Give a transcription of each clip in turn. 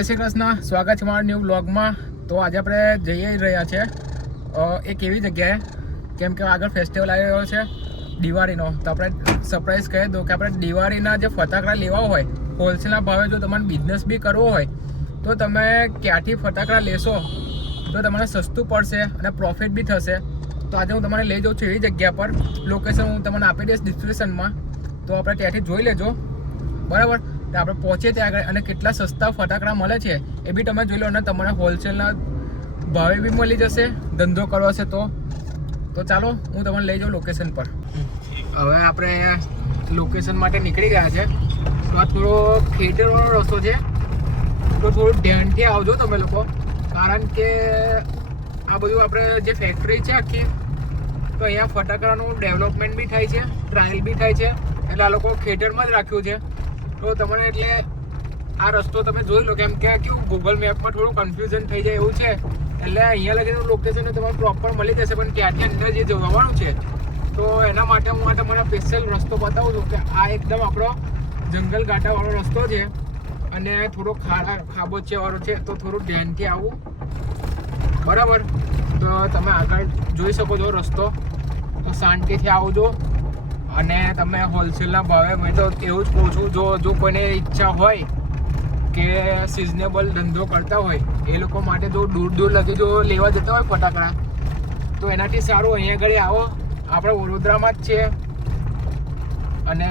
જય શ્રી કૃષ્ણ, સ્વાગત છે મારા ન્યૂ બ્લોગમાં. તો આજે આપણે જઈ રહ્યા છીએ એક એવી જગ્યાએ, કેમ કે આગળ ફેસ્ટિવલ આવી રહ્યો છે દિવાળીનો. તો આપણે સરપ્રાઈઝ કહી દો કે આપણે દિવાળીના જે ફટાકડા લેવા હોય હોલસેલના ભાવે, જો તમારે બિઝનેસ બી કરવો હોય તો તમે ક્યાંથી ફટાકડા લેશો તો તમને સસ્તું પડશે અને પ્રોફિટ બી થશે. તો આજે હું તમને લઈ જાઉં છું એવી જગ્યા પર. લોકેશન હું તમને આપી દઈશ ડિસ્ક્રિપ્શનમાં, તો આપણે ત્યાંથી જોઈ લેજો, બરાબર. તો આપણે પહોંચીએ ત્યાં આગળ અને કેટલા સસ્તા ફટાકડા મળે છે એ બી તમે જોઈ લો, અને તમારે હોલસેલના ભાવે બી મળી જશે ધંધો કરવો છે તો ચાલો હું તમને લઈ જાઉં લોકેશન પર. હવે આપણે લોકેશન માટે નીકળી ગયા છે. તો આ થોડો ખેતરવાળો રસ્તો છે, તો થોડું ધ્યાનથી આવજો તમે લોકો, કારણ કે આ બધું આપણે જે ફેક્ટરી છે આખી, તો અહીંયા ફટાકડાનું ડેવલપમેન્ટ બી થાય છે, ટ્રાયલ બી થાય છે, એટલે આ લોકો ખેતરમાં જ રાખ્યું છે. તો તમને એટલે આ રસ્તો તમે જોઈ લો, કેમ કે કેવું ગૂગલ મેપમાં થોડું કન્ફ્યુઝન થઈ જાય એવું છે. એટલે અહીંયા લગીનું લોકેશન તમારે પ્રોપર મળી જશે, પણ ત્યાંથી અંદર જે જવાનું છે તો એના માટે હું તમારા સ્પેશિયલ રસ્તો બતાવું છું કે આ એકદમ આપણો જંગલ ઘાટાવાળો રસ્તો છે અને થોડો ખાબોચિયાવાળો છે, તો થોડું ધ્યાનથી આવવું, બરાબર. તો તમે આગળ જોઈ શકો છો રસ્તો, તો શાંતિથી આવજો. અને તમે હોલસેલના ભાવે, મેં તો એવું જ કહું છું, જો કોઈને ઈચ્છા હોય કે સિઝનેબલ ધંધો કરતા હોય એ લોકો માટે, જો દૂર લગી જો લેવા જતા હોય ફટાકડા, તો એનાથી સારું અહીંયા આગળ આવો. આપણે વડોદરામાં જ છીએ અને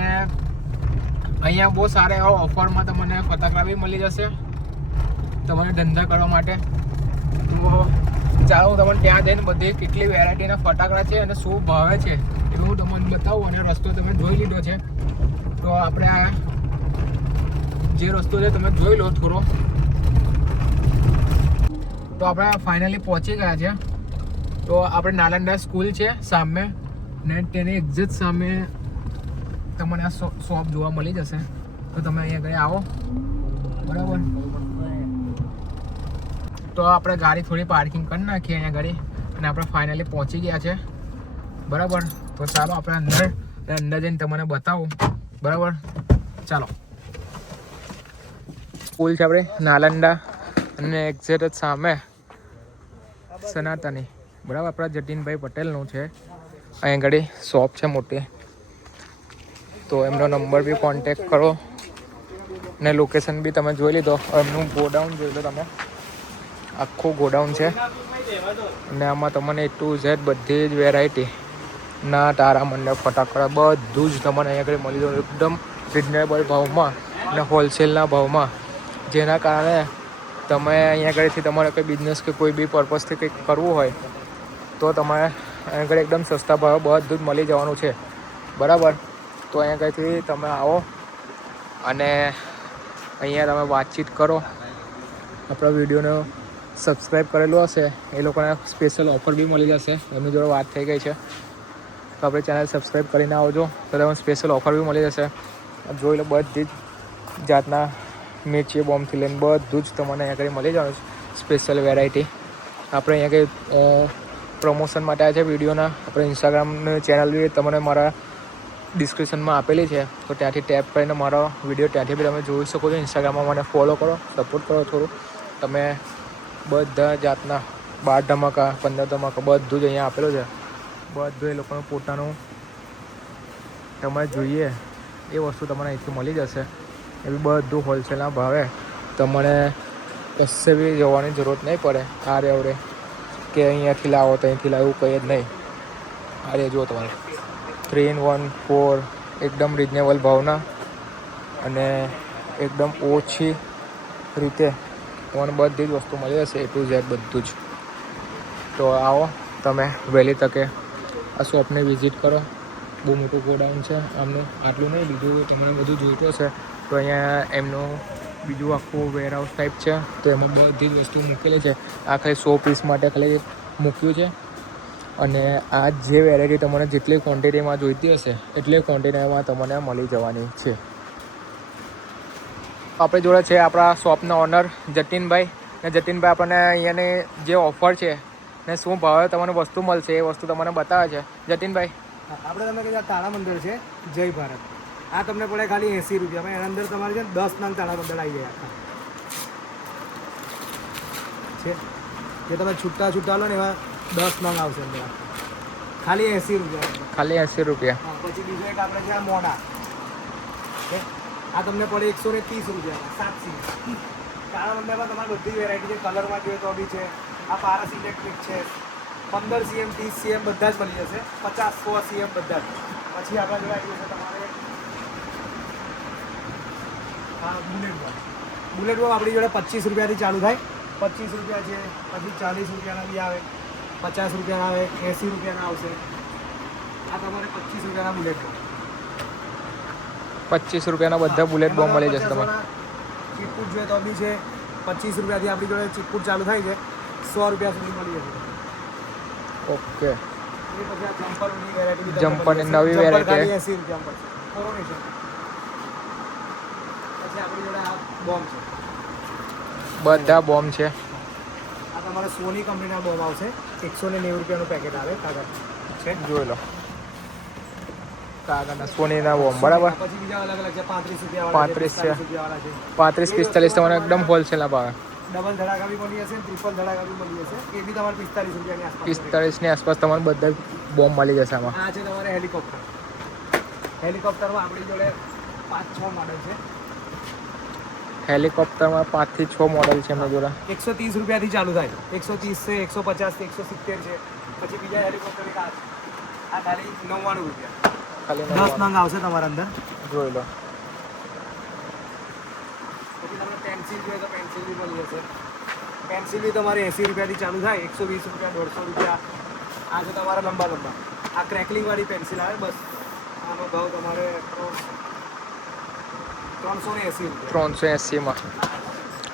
અહીંયા બહુ સારા એવા ઓફરમાં તમને ફટાકડા બી મળી જશે તમારે ધંધા કરવા માટે. તો ચાલો હું તમને ત્યાં જઈને બધી કેટલી વેરાયટીના ફટાકડા છે અને શું ભાવે છે એ હું તમને બતાવું. અને રસ્તો તમે જોઈ લીધો છે, તો આપણે આ જે રસ્તો છે તમે જોઈ લો થોડો. તો આપણે ફાઇનલી પહોંચી ગયા છે. તો આપણે નાલંદા સ્કૂલ છે સામે, ને તેની એક્ઝેક્ટ સામે તમને આ શોપ જોવા મળી જશે. તો તમે અહીંયા આગળ આવો, બરાબર. તો આપણે ગાડી થોડી પાર્કિંગ કરી નાખીએ અહીંયા ગાડી, અને આપણે ફાઇનલી પહોંચી ગયા છે, બરાબર. તો ચાલો આપણે અંદર જઈને તમને બતાવું, બરાબર. ચાલો, સ્કૂલ છે આપણે નાલંદા અને એક્ઝેક્ટ સામે સનાતની, બરાબર. આપણા જતીનભાઈ પટેલનું છે. અહીં આગળ શોપ છે મોટી, તો એમનો નંબર બી કોન્ટેક કરો ને લોકેશન બી તમે જોઈ લીધો. એમનું ગોડાઉન જોઈ લો તમે, આખું ગોડાઉન છે. અને આમાં તમને A to Z બધી જ વેરાયટી ના તારા મંડપ ફટાકડા બધું જ તમને અહીંયા આગળ મળી જાય એકદમ રિઝનેબલ ભાવમાં અને હોલસેલના ભાવમાં, જેના કારણે તમે અહીંયા આગળથી તમારે કંઈ બિઝનેસ કે કોઈ બી પર્પઝથી કંઈક કરવું હોય તો તમારે અહીંયા આગળ એકદમ સસ્તા ભાવે બધું જ મળી જવાનું છે, બરાબર. તો અહીંયા આગળથી તમે આવો અને અહીંયા તમે વાતચીત કરો. આપણા વિડીયોને સબસ્ક્રાઈબ કરેલું હશે એ લોકોને સ્પેશિયલ ઓફર બી મળી જશે. એમની જોડે વાત થઈ ગઈ છે, તો આપણે ચેનલ સબસ્ક્રાઈબ કરીને આવજો, તો તમને સ્પેશિયલ ઓફર બી મળી જશે. જોઈ લો બધી જ જાતના મિર્ચી બોમ્બથી લઈને બધું જ તમને અહીંયા આગળ મળી જવાનું સ્પેશિયલ વેરાયટી. આપણે અહીંયા કંઈ પ્રમોશન માટે આવ્યા છે વિડીયોના. આપણે ઇન્સ્ટાગ્રામની ચેનલ બી તમને મારા ડિસ્ક્રિપ્શનમાં આપેલી છે, તો ત્યાંથી ટેપ કરીને મારો વિડીયો ત્યાંથી બી તમે જોઈ શકો છો. ઇન્સ્ટાગ્રામમાં મને ફોલો કરો, સપોર્ટ કરો થોડું. તમે બધા જાતના 12 ધમાકા 15 ધમાકા બધું જ અહીંયા આપેલું છે. બધું એ લોકોનું પોતાનું તમારે જોઈએ એ વસ્તુ તમને અહીંથી મળી જશે. એ બી બધું હોલસેલના ભાવે, તમને કશે બી જવાની જરૂરત નહીં પડે. આ રેવડે કે અહીંયાથી લાવો તો અહીંથી લાવવું કંઈ જ નહીં. આ રે જુઓ તમારે 3 in 1 4 એકદમ રિઝનેબલ ભાવના અને એકદમ ઓછી રીતે તમને બધી જ વસ્તુ મળી જશે. A to Z બધું જ. તો આવો તમે વહેલી તકે આ શોપને વિઝિટ કરો. બહુ મોટું ગોડાઉન છે આમનું, આટલું નહીં, બીજું તમને બધું જોઈતું હશે તો અહીંયા એમનું બીજું આખું વેરહાઉસ ટાઈપ છે, તો એમાં બધી જ વસ્તુ મૂકેલી છે. આ ખાલી 100 પીસ માટે ખાલી મૂક્યું છે. અને આ જે વેરાયટી તમને જેટલી ક્વોન્ટિટીમાં જોઈતી હશે એટલી ક્વોન્ટિટીમાં તમને મળી જવાની છે. આપણી જોડે છે આપણા શોપના ઓનર જતીનભાઈ, ને જતીનભાઈ આપણને અહીંયાની જે ઓફર છે ને શું ભાવે તમને વસ્તુ મળશે એ વસ્તુ તમને બતાવે છે. જતીનભાઈ, આપણે તમે કીધા તાળા મંદિર છે જય ભારત, આ તમને પડે ખાલી 80 રૂપિયામાં. એના અંદર તમારે છે 10 નંગ તાળા મંદિર આવી જાય આખા. છે. જે તમે છૂટા લો ને એવા 10 નંગ આવશે અંદર. ખાલી 80 રૂપિયા. ખાલી 80 રૂપિયા. હા, પછી બીજો એક આપણે છે આ મોના. આ તમને પડે 130 રૂપિયા. 7 કાળા મંદિરમાં તમારે બધી વેરાયટી છે. કલરમાં જોઈએ તો બી છે. આ પારસ ઇલેક્ટ્રિક છે. 15 cm 30 cm બધા જ મળી જશે. 50 100 cm બધા જ. પછી આપણા જોડે આવી જશે તમારે હા બુલેટ બોમ્બ આપણી જોડે 25 રૂપિયાથી ચાલુ થાય. 25 રૂપિયા છે, પછી 40 રૂપિયાના બી આવે, 50 રૂપિયાના આવે, 80 રૂપિયાના આવશે. આ તમારે 25 રૂપિયાના બુલેટ બોમ્બ. 25 રૂપિયાના બધા બુલેટ બોમ્બ મળી જશે તમારે. ચીટકૂટ જોઈએ તો બી છે 25 રૂપિયાથી આપણી જોડે ચીટકૂટ ચાલુ થાય છે. 100 રૂપિયા સુધી મળી જશે. ઓકે. એ પછી આ જમ્પરની વેરાયટી જમ્પરની નવી વેરાયટી 80 રૂપિયા પર છે. કોરોનેશન. પછી આપણી જોડે આ બોમ્બ છે. બધા બોમ્બ છે. આ તમારે સોની કંપનીના બોમ્બ આવશે. 190 રૂપિયાનું પેકેટ આવે કાગળ છે. જોઈ લો કાગળના સોનીના બોમ્બ બરાબર. પછી બીજા અલગ અલગ છે 35 રૂપિયાવાળા 35 છે. રૂપિયાવાળા છે. 35 45 તમારે એકદમ હોલસેલના ભાવે. ડબલ ધડાકા બી મળી જશે, ટ્રિપલ ધડાકા બી મળી જશે. એ બી તમારે 45 રૂપિયાની આસપાસ. 45 ની આસપાસ તમારે બધા બોમ્બ મળી જશે આમાં. આ છે તમારે હેલિકોપ્ટર. હેલિકોપ્ટરમાં આપણી જોડે 5-6 મોડલ છે. હેલિકોપ્ટરમાં 5 થી 6 મોડલ છે એમની જોડે. 130 રૂપિયાથી ચાલુ થાય. 130 છે, 150 છે, 170 છે. પછી બીજા હેલિકોપ્ટર એક આ ખાલી 99 રૂપિયા. ખાલી 10 નંગ આવશે તમારા અંદર. જોઈ લો. પછી તમને પેન્સિલ જોઈએ તો પેન્સિલ બી મળી જશે. પેન્સિલ બી તમારે 80 રૂપિયાથી ચાલુ થાય. 120 રૂપિયા, 150 રૂપિયા. આ છે તમારા લંબા. આ ક્રેકલિંગવાળી પેન્સિલ આવે બસ. આનો ભાવ તમારે 380 રૂપિયા. 380 માં.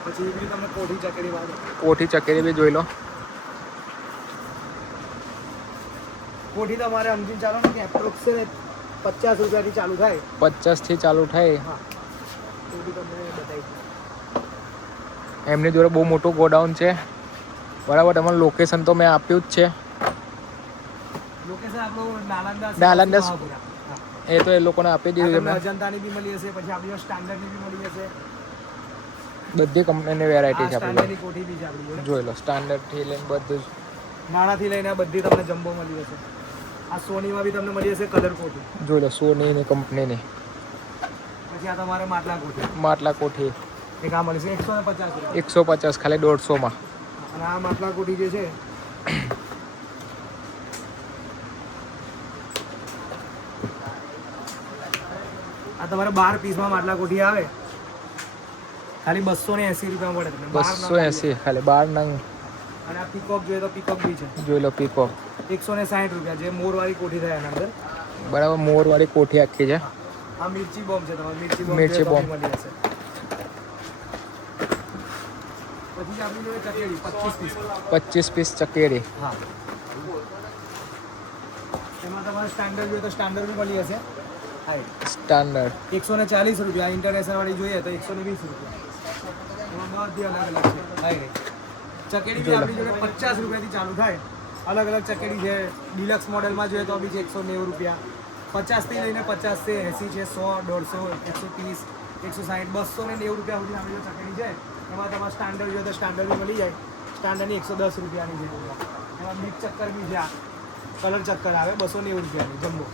પછી એ બી તમને કોઠી ચકેરી વાળો. કોઠી ચકેરી બી જોઈ લો. કોઠી તમારે સમજીને ચાલો ને કે એપ્રોક્સ 50 રૂપિયાથી ચાલુ થાય. 50 થી ચાલુ થાય. હા તો બી તમને બતાવી. એમની જોડે બહુ મોટું ગોડાઉન છે બરાબર. તમારું લોકેશન તો મેં આપ્યું જ છે. લોકેશન આપણું નાલંદા નાલંદા. મહાપુરા. એ તો એ લોકોને આપી દીધું તમને એમને. અજંતાની બી મળી જશે. પછી આપણી સ્ટાન્ડર્ડની બી મળી જશે. બધી કંપનીની વેરાયટી છે આપણી સ્ટાન્ડર્ડની કોઠી બી છે આપણી જોડે. જોઈ લો. સ્ટાન્ડર્ડ થી લઈને બધું જ. નાનાથી લઈને બધી તમને જમ્બો મળી જશે. આ સોનીમાં બી તમને મળી જશે કલર કોઠી. જોઈ લો સોનીની કંપનીની. પછી આ તમારે માટલા કોઠી. માટલા કોઠી એક આ મળી છે 150 રૂપિયા. 150 ખાલી 150 માં. અને આ માટલા કોઠી જે છે આ તમારે 12 પીસમાં માટલા કોઠી આવે. ખાલી 280 રૂપિયામાં પડે તમને. 280 ખાલી 12 નંગ. અને આ પીકોક જોઈએ તો પીકોક બી છે. જોઈ લો પીકો. 160 રૂપિયા. જે મોરવાળી કોઠી થાય એના અંદર. બરાબર. મોરવાળી કોઠી આખી છે. આ મિર્ચી બોમ્બ છે તમારે. મિર્ચી મિર્ચી બોમ્બ બોમ્બ. મળી જશે. પછી આપણી જોડે ચકેડી 25 પીસ. 25 પીસ ચકેરી. હા એમાં તમારે સ્ટાન્ડર્ડ જોઈએ તો સ્ટાન્ડર્ડ બી મળી જશે. હા સ્ટાન્ડર્ડ 140 રૂપિયા. ઇન્ટરનેશનલ વાળી જોઈએ તો 120 રૂપિયા. એમાં બધી અલગ અલગ છે. હા ચકેડી બી આપણી જોડે 50 રૂપિયાથી ચાલુ થાય. અલગ અલગ ચકેડી છે. ડિલક્સ મોડેલમાં જોઈએ તો બી છે 190 રૂપિયા. 50 થી લઈને 50 છે, 80 છે, 100, 150, 130, 160, 290 રૂપિયા સુધી આપણી જોડે ચકેડી છે. એમાં તમારે સ્ટાન્ડર્ડ જોઈએ તો સ્ટાન્ડર્ડ બી મળી જાય. સ્ટાન્ડર્ડની 110 રૂપિયાની છે. એમાં બીટ ચક્કર બી છે. કલર ચક્કર આવે 290 રૂપિયાની જમ્બો.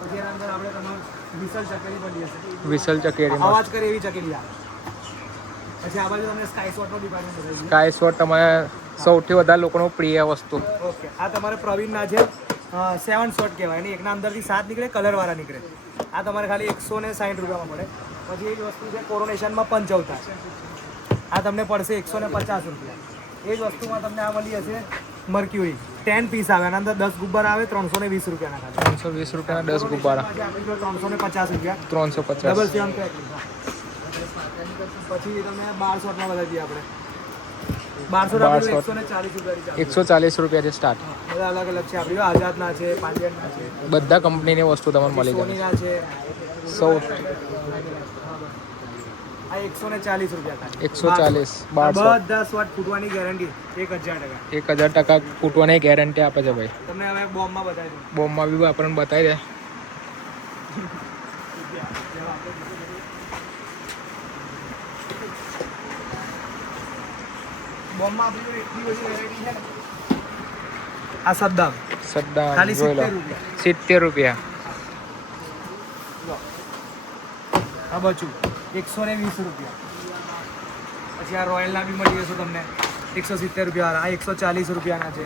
પછી એના અંદર આપણે તમારે વિસલ ચકેરી મળી જશે. વિસલ ચકેરીમાં. અવાજ કરે એવી ચકેરી આવે. પછી આ બાજુ તમને સ્કાય શોટનો ડિપાર્ટમેન્ટ બતાવી. સ્કાય શોટ તમારે સૌથી વધારે લોકોનું પ્રિય વસ્તુ. ઓકે આ તમારે પ્રવીણના છે 7 શોટ કહેવાય. એની એકના અંદરથી 7 નીકળે, કલરવાળા નીકળે. આ તમારે ખાલી 160 રૂપિયામાં પડે. પછી એ જ વસ્તુ છે કોરોનેશનમાં પંચવતા. આ તમને પડશે 150 રૂપિયા. એ જ વસ્તુમાં તમને આ મળી જશે મર્ક્યુરી. 10 પીસ આવે. એના અંદર 10 ગુબ્બાર આવે. 320 રૂપિયાના ખાલી. 320 રૂપિયાના 10 ગુબ્બારા. આપણી જોડે 350 રૂપિયા. 350. Double 7 packing. પછી તમે 12 શોટમાં બતાવી દઈએ આપણે. 12 શોટ 140 રૂપિયા. 140 રૂપિયાથી સ્ટાર્ટ. બધા અલગ અલગ છે આપણી આઝાદના છે, પાંડિયનના છે, બધા કંપનીની વસ્તુ તમને મળી જાય. સોનીના છે. સૌ આ 140 રૂપિયા થાય. 140 1200. બધા શોટ ફૂટવાની ગેરંટી 1000%. 1000% ફૂટવાની ગેરંટી આપે છે ભાઈ. તમને હવે બોમ્બમાં બતાવી દઉં. બોમ્બમાં બી આપણને બતાવી દે. બોમ્બમાં આપણી જોડે એટલી બધી વેરાયટી છે ને. આ સદ્દામ સદ્દામ ખાલી જોઈ લો 70 રૂપિયા. 70 રૂપિયા. આ બચું 120 રૂપિયા. પછી આ રોયલના બી મળી જશે તમને 170 રૂપિયા. આ 140 રૂપિયાના છે.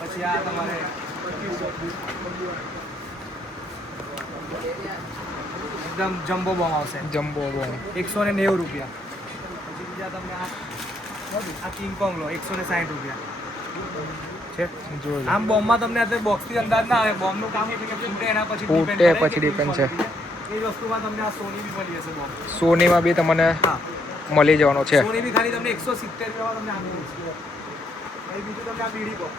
પછી આ તમારે એકદમ જમ્બો બોમ્બ આવશે જમ્બો બોમ્બ 190 રૂપિયા. પછી બીજા તમને આ કિંગ કોંગ લો 160 રૂપિયા છે. જોઈ લો. આમ બોમ્બમાં તમને અત્યારે બોક્સથી અંદાજ ના આવે. બોમ્બનું કામ એટલે કે ફૂટે એના પછી ફૂટે depend કરે પછી કે depend કેવી છે. quality છે. એ વસ્તુમાં તમને આ સોની બી મળી જશે બોમ્બ. સોનીમાં બી તમને હા મળી જવાનો છે. સોની બી ખાલી તમને 170 રૂપિયામાં તમને આપી દઈશું. પછી બીજું તમને આ બીડી બોમ્બ.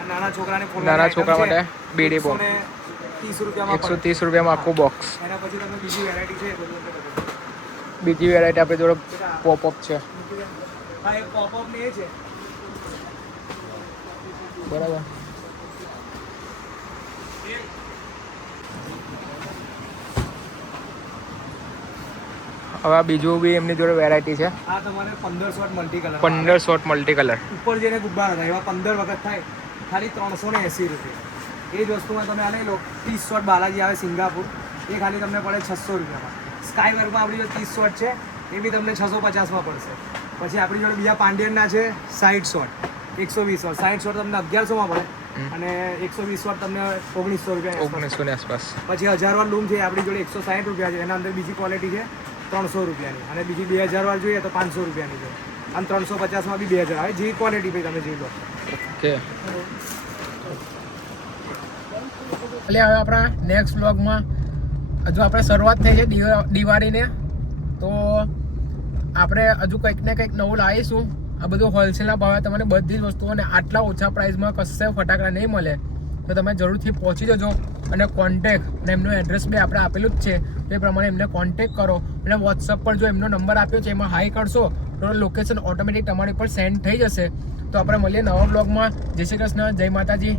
આ નાના છોકરાને ફોડવાની નાના item છોકરા છે. માટે બીડી બોમ્બ 130 રૂપિયામાં પડે. 130 રૂપિયામાં આખું બોક્સ. એના પછી તમને બીજી વેરાયટી છે એ બધું તમને બતાવું. બીજી વેરાયટી આપણી જોડે પોપઅપ છે. હા એક પોપઅપ ને એ છે. બરાબર. હવે આ બીજું બી એમની જોડે વેરાયટી છે. આ તમારે 15 shot multi colour 15 shot multi colour. ઉપર જઈને ગુબ્બારા થાય એવા 15 વખત થાય ખાલી 380 રૂપિયા. એ જ વસ્તુમાં તમે આ લઈ લો 30 શોટ બાલાજી આવે સિંગાપુર એ ખાલી તમને પડે 600 રૂપિયામાં. સ્કાય વર્કમાં આપણી જોડે 30 શોટ છે એ બી તમને 650માં પડશે. પછી આપણી જોડે બીજા પાંડિયનના છે 60 શોટ 120 શોટ. 60 શોટ તમને 1100માં પડે અને 120 શોટ તમને 1900 રૂપિયા. 1900 ની આસપાસ. પછી 1000 વાર લૂમ છે આપણી જોડે 160 રૂપિયા છે. એના અંદર બીજી ક્વોલિટી છે 300 રૂપિયાની અને બીજી 2000 વાર જોઈએ તો 500 રૂપિયાની છે. અને 350માં બી 2000 આવે. જે ક્વોલિટી ભાઈ તમે જોઈ લો. ઓકે. એટલે હવે આપણા નેક્સ્ટ વ્લોગમાં હજુ આપણે શરૂઆત થઈ છે દિવાળીને, તો આપણે હજુ કંઈક ને કંઈક નવું લાવીશું. આ બધું હોલસેલના ભાવે તમને બધી જ વસ્તુઓને આટલા ઓછા પ્રાઇસમાં કશે ફટાકડા નહીં મળે, તો તમે જરૂરથી પહોંચી જજો. અને કોન્ટેક અને એમનું એડ્રેસ બી આપણે આપેલું જ છે, એ પ્રમાણે એમને કોન્ટેક કરો. અને વોટ્સઅપ પર જો એમનો નંબર આપ્યો છે એમાં હાઈ કરશો તો લોકેશન ઓટોમેટિક તમારી પર સેન્ડ થઈ જશે. તો આપણે મળીએ નવા બ્લોગમાં. જય શ્રી કૃષ્ણ, જય માતાજી.